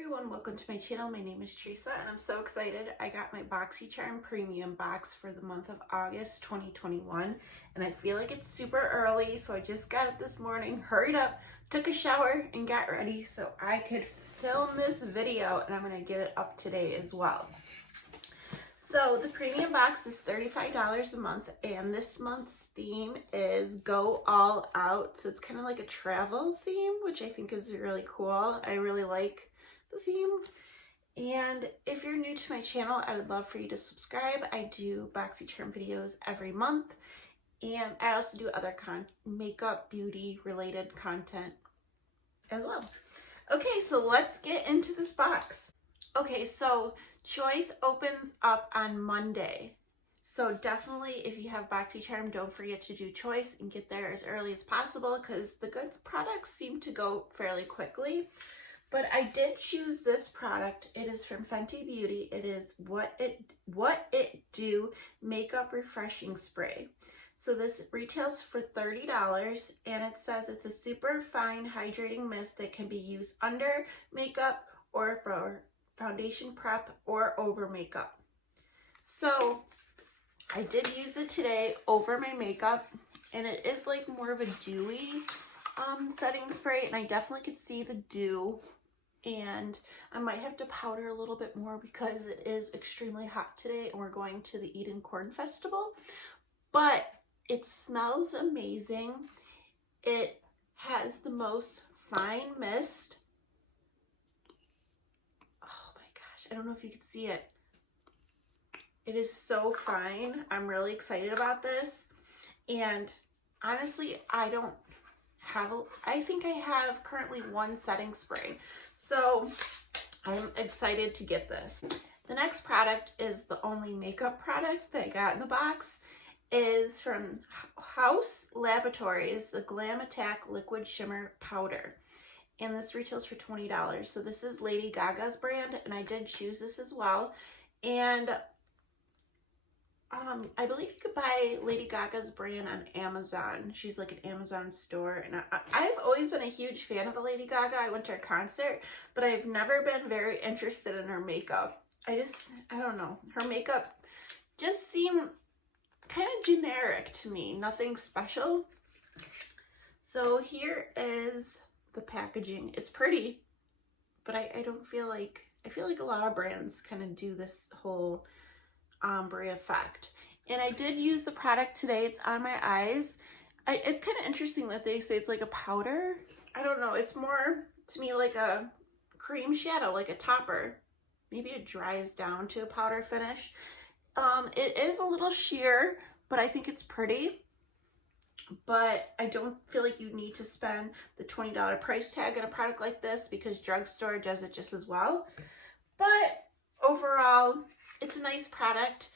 everyone, welcome to my channel. My name is Teresa and I'm so excited. I got my Boxycharm premium box for the month of August 2021 and I feel like it's super early, so I just got it this morning, hurried up, took a shower and got ready so I could film this video, and I'm going to get it up today as well. So the premium box is $35 a month and this month's theme is Go All Out. So it's kind of like a travel theme, which I think is really cool. I really like the theme. And if you're new to my channel, I would love for you to subscribe. I do Boxycharm videos every month, and I also do other makeup, beauty related content as well. Okay, so let's get into this box. Okay, so Choice opens up on Monday. So definitely, if you have Boxycharm, don't forget to do Choice and get there as early as possible because the good products seem to go fairly quickly. But I did choose this product. It is from Fenty Beauty. It is What It Do Makeup Refreshing Spray. So this retails for $30 and it says it's a super fine hydrating mist that can be used under makeup or for foundation prep or over makeup. So I did use it today over my makeup, and it is like more of a dewy setting spray, and I definitely could see the dew, and I might have to powder a little bit more because it is extremely hot today and we're going to the Eden Corn Festival. But it smells amazing. It has the most fine mist. I don't know if you can see it. It is so fine. I'm really excited about this. And honestly, I think I have currently one setting spray. So I'm excited to get this. The next product is the only makeup product that I got in the box. Is from House Laboratories, the Glam Attack Liquid Shimmer Powder. And this retails for $20. So this is Lady Gaga's brand, and I did choose this as well. And I believe you could buy Lady Gaga's brand on Amazon. She's like an Amazon store, and I've always been a huge fan of Lady Gaga. I went to her concert, but I've never been very interested in her makeup. I don't know. Her makeup just seemed kind of generic to me. Nothing special. So here is the packaging. It's pretty, but I don't feel like, I feel like a lot of brands kind of do this whole ombre effect. And I did use the product today. It's on my eyes. It's kind of interesting that they say it's like a powder. I don't know. It's more to me like a cream shadow, like a topper. Maybe it dries down to a powder finish. It is a little sheer, but I think it's pretty. But I don't feel like you need to spend the $20 price tag on a product like this because drugstore does it just as well. But overall, it's a nice product.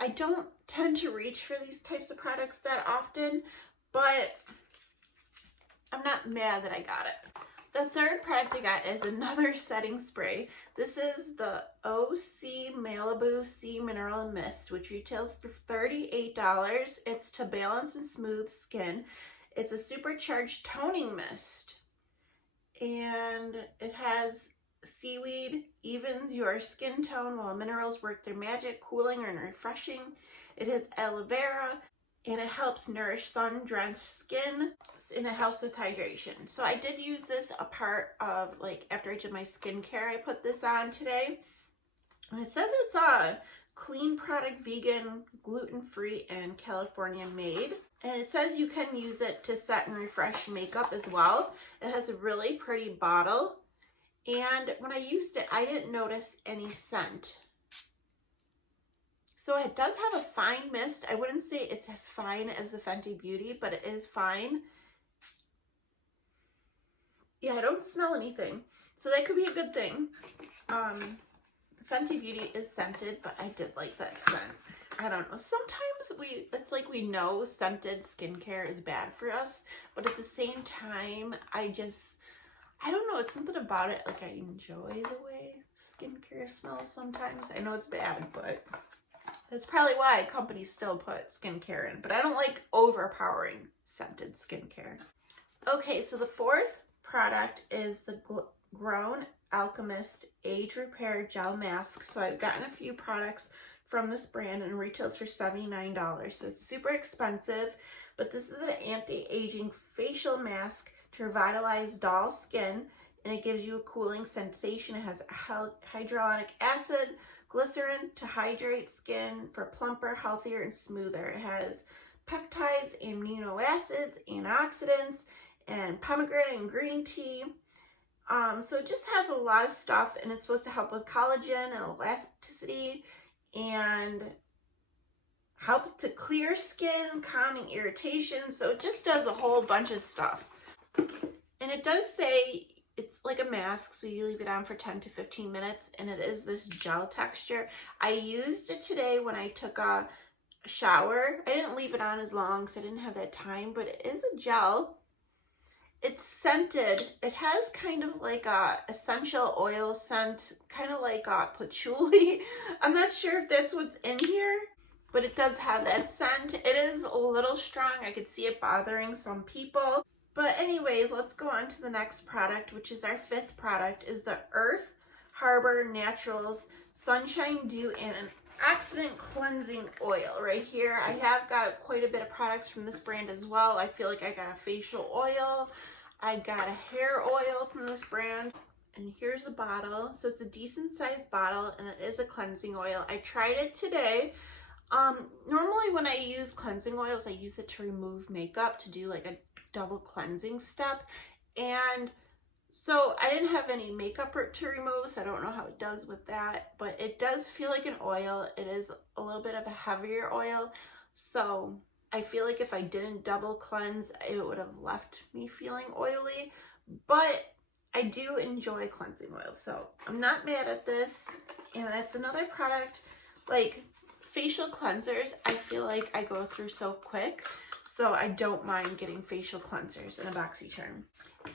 I don't tend to reach for these types of products that often, but I'm not mad that I got it. The third product I got is another setting spray. This is the OC Malibu Sea Mineral Mist, which retails for $38. It's to balance and smooth skin. It's a supercharged toning mist. And it has seaweed, evens your skin tone while minerals work their magic, cooling and refreshing. It has aloe vera, and it helps nourish sun-drenched skin, and it helps with hydration. So I did use this a part of, like, after I did my skincare, I put this on today. And it says it's a clean product, vegan, gluten-free, and California made. And it says you can use it to set and refresh makeup as well. It has a really pretty bottle. And when I used it, I didn't notice any scent. So it does have a fine mist. I wouldn't say it's as fine as the Fenty Beauty, but it is fine. Yeah, I don't smell anything. So that could be a good thing. The Fenty Beauty is scented, but I did like that scent. I don't know. Sometimes it's like we know scented skincare is bad for us, but at the same time, I don't know. It's something about it. Like, I enjoy the way skincare smells sometimes. I know it's bad, but that's probably why companies still put skincare in, but I don't like overpowering scented skincare. Okay, so the fourth product is the Grown Alchemist Age Repair Gel Mask. So I've gotten a few products from this brand and retails for $79. So it's super expensive, but this is an anti-aging facial mask to revitalize dull skin, and it gives you a cooling sensation. It has hyaluronic acid, glycerin to hydrate skin for plumper, healthier, and smoother. It has peptides, amino acids, antioxidants, and pomegranate and green tea. So it just has a lot of stuff, and it's supposed to help with collagen and elasticity and help to clear skin, calming irritation. So it just does a whole bunch of stuff. And it does say it's like a mask, so you leave it on for 10 to 15 minutes, and it is this gel texture. I used it today when I took a shower. I didn't leave it on as long because I didn't have that time, but it is a gel. It's scented. It has kind of like a essential oil scent, kind of like a patchouli. I'm not sure if that's what's in here, but it does have that scent. It is a little strong. I could see it bothering some people. But anyways, let's go on to the next product, which is our fifth product, is the Earth Harbor Naturals Sunshine Dew and an Oxidant Cleansing Oil. Right here, I have got quite a bit of products from this brand as well. I feel like I got a facial oil. I got a hair oil from this brand. And here's the bottle. So it's a decent sized bottle, and it is a cleansing oil. I tried it today. Normally when I use cleansing oils, I use it to remove makeup, to do like a double cleansing step. And so I didn't have any makeup to remove, so I don't know how it does with that, but it does feel like an oil. It is a little bit of a heavier oil, so I feel like if I didn't double cleanse, it would have left me feeling oily, but I do enjoy cleansing oils, so I'm not mad at this. And that's another product, like facial cleansers, I feel like I go through so quick, so I don't mind getting facial cleansers in a Boxycharm.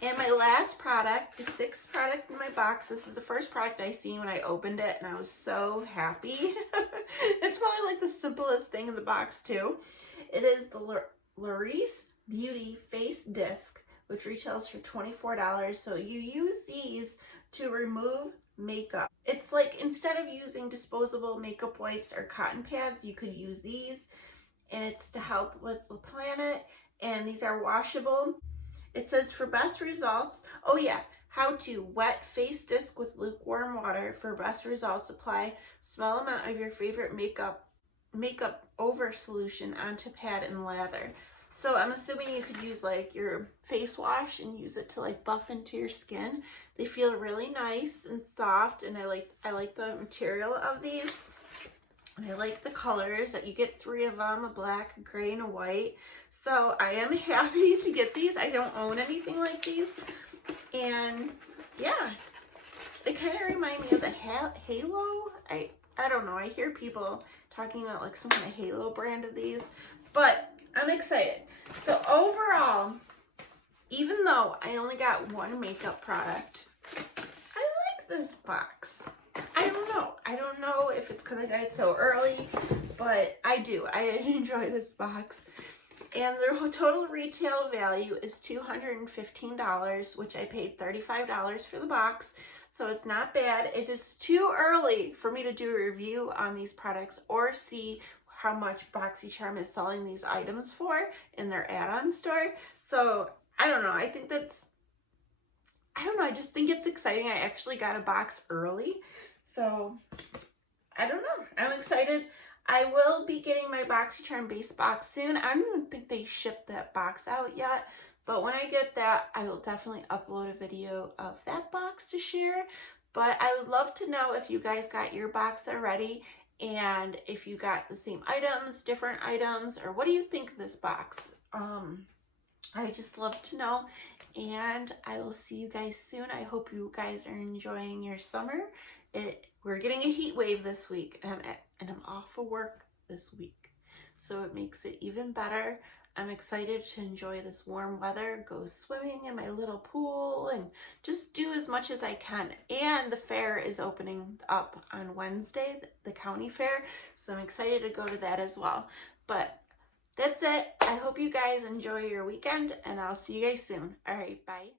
And my last product, the sixth product in my box, this is the first product I seen when I opened it, and I was so happy. It's probably like the simplest thing in the box too. It is the Laurisse Beauty Face Disc, which retails for $24. So you use these to remove makeup. It's like, instead of using disposable makeup wipes or cotton pads, you could use these, and it's to help with the planet, and these are washable. It says for best results, oh yeah, how to wet face disc with lukewarm water. For best results, apply small amount of your favorite makeup over solution onto pad and lather. So I'm assuming you could use like your face wash and use it to like buff into your skin. They feel really nice and soft, and I like the material of these. And I like the colors that you get, 3 of them, a black, a gray, and a white. So I am happy to get these. I don't own anything like these. And yeah, they kind of remind me of the Halo. I don't know. I hear people talking about like some kind of Halo brand of these, but I'm excited. So overall, even though I only got one makeup product, I like this box. I don't know if it's because I got it so early, but I do. I enjoy this box. And the total retail value is $215, which I paid $35 for the box. So it's not bad. It is too early for me to do a review on these products or see how much Boxycharm is selling these items for in their add-on store. So I don't know. I just think it's exciting. I actually got a box early. So I don't know. I'm excited. I will be getting my Boxycharm base box soon. I don't even think they shipped that box out yet, but when I get that, I will definitely upload a video of that box to share. But I would love to know if you guys got your box already, and if you got the same items, different items, or what do you think of this box? I just love to know, and I will see you guys soon. I hope you guys are enjoying your summer. We're getting a heat wave this week, and I'm off of work this week, so it makes it even better. I'm excited to enjoy this warm weather, go swimming in my little pool, and just do as much as I can. And the fair is opening up on Wednesday, the county fair, so I'm excited to go to that as well. But that's it. I hope you guys enjoy your weekend, and I'll see you guys soon. All right, bye.